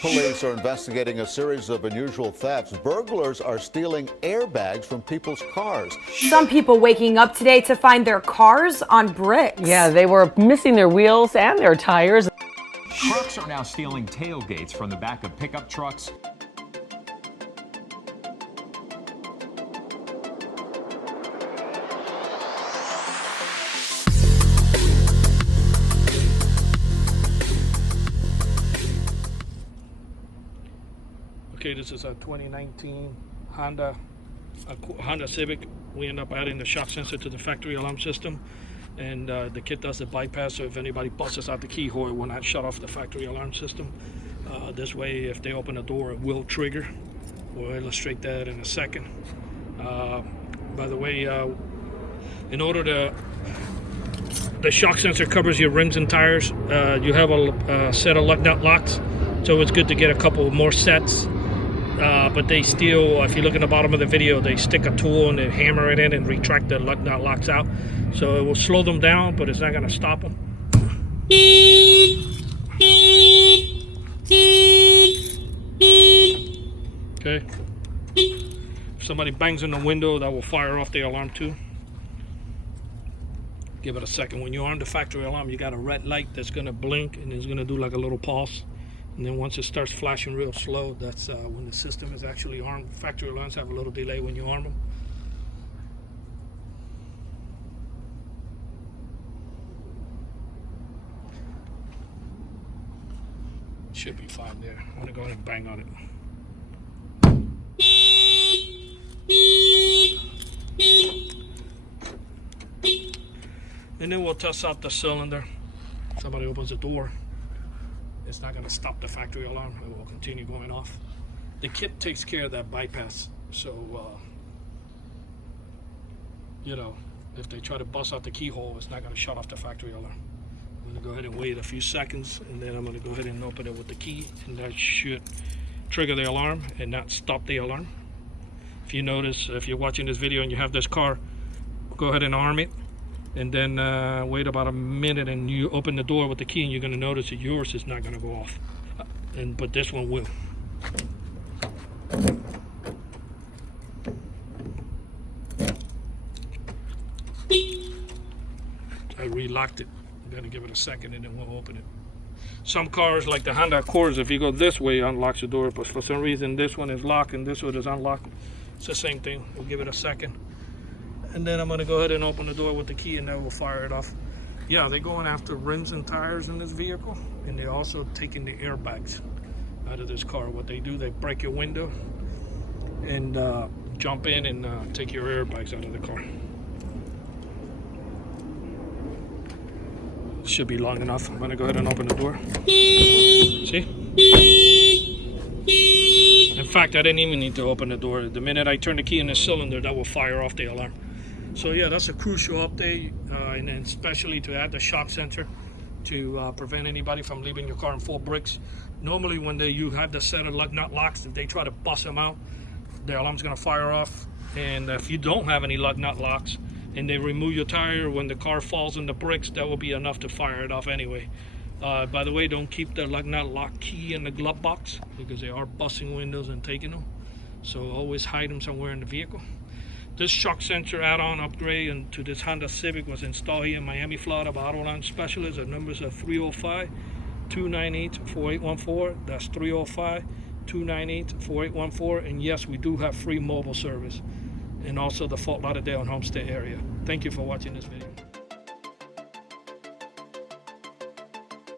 Police are investigating a series of unusual thefts. Burglars are stealing airbags from people's cars. Some people waking up today to find their cars on bricks. Yeah, they were missing their wheels and their tires. Trucks are now stealing tailgates from the back of pickup trucks. Okay, this is a 2019 Honda Civic. We end up adding the shock sensor to the factory alarm system, and the kit does the bypass, so if anybody busts out the keyhole, it will not shut off the factory alarm system. This way, if they open the door, it will trigger. We'll illustrate that in a second. By the way, in order to, the shock sensor covers your rims and tires. You have a set of lug nut locks, so it's good to get a couple more sets. But they still, if you look at the bottom of the video, they stick a tool and they hammer it in and retract the lug nut locks out. So it will slow them down, but it's not going to stop them. Okay. If somebody bangs on the window, that will fire off the alarm too. Give it a second. When you arm the factory alarm, you got a red light that's going to blink and it's going to do like a little pulse. And then once it starts flashing real slow, that's when the system is actually armed. Factory alarms have a little delay when you arm them. Should be fine there. I'm going to go ahead and bang on it. And then we'll test out the cylinder. Somebody opens the door, it's not going to stop the factory alarm. It will continue going off. The kit takes care of that bypass. So, you know, if they try to bust out the keyhole, it's not going to shut off the factory alarm. I'm going to go ahead and wait a few seconds, and then I'm going to go ahead and open it with the key, and that should trigger the alarm and not stop the alarm. If you notice, if you're watching this video and you have this car, go ahead and arm it. And then wait about a minute and you open the door with the key, and you're going to notice that yours is not going to go off. But this one will. I relocked it. I'm going to give it a second and then we'll open it. Some cars, like the Honda Accords, if you go this way, it unlocks the door. But for some reason, this one is locked and this one is unlocked. It's the same thing. We'll give it a second. And then I'm going to go ahead and open the door with the key, and then we'll fire it off. Yeah, they're going after rims and tires in this vehicle, and they're also taking the airbags out of this car. What they do, they break your window and jump in and take your airbags out of the car. Should be long enough. I'm going to go ahead and open the door. See? In fact, I didn't even need to open the door. The minute I turn the key in the cylinder, that will fire off the alarm. So yeah, that's a crucial update, and then especially to add the shock sensor to prevent anybody from leaving your car in full bricks. Normally when you have the set of lug nut locks, if they try to bust them out, the alarm's going to fire off. And if you don't have any lug nut locks and they remove your tire when the car falls in the bricks, that will be enough to fire it off anyway. By the way, don't keep the lug nut lock key in the glove box, because they are busting windows and taking them. So always hide them somewhere in the vehicle. This shock sensor add-on upgrade into this Honda Civic was installed here in Miami, Florida by Auto Line Specialists. The numbers are 305-298-4814. That's 305-298-4814. And yes, we do have free mobile service. And also the Fort Lauderdale and Homestead area. Thank you for watching this video.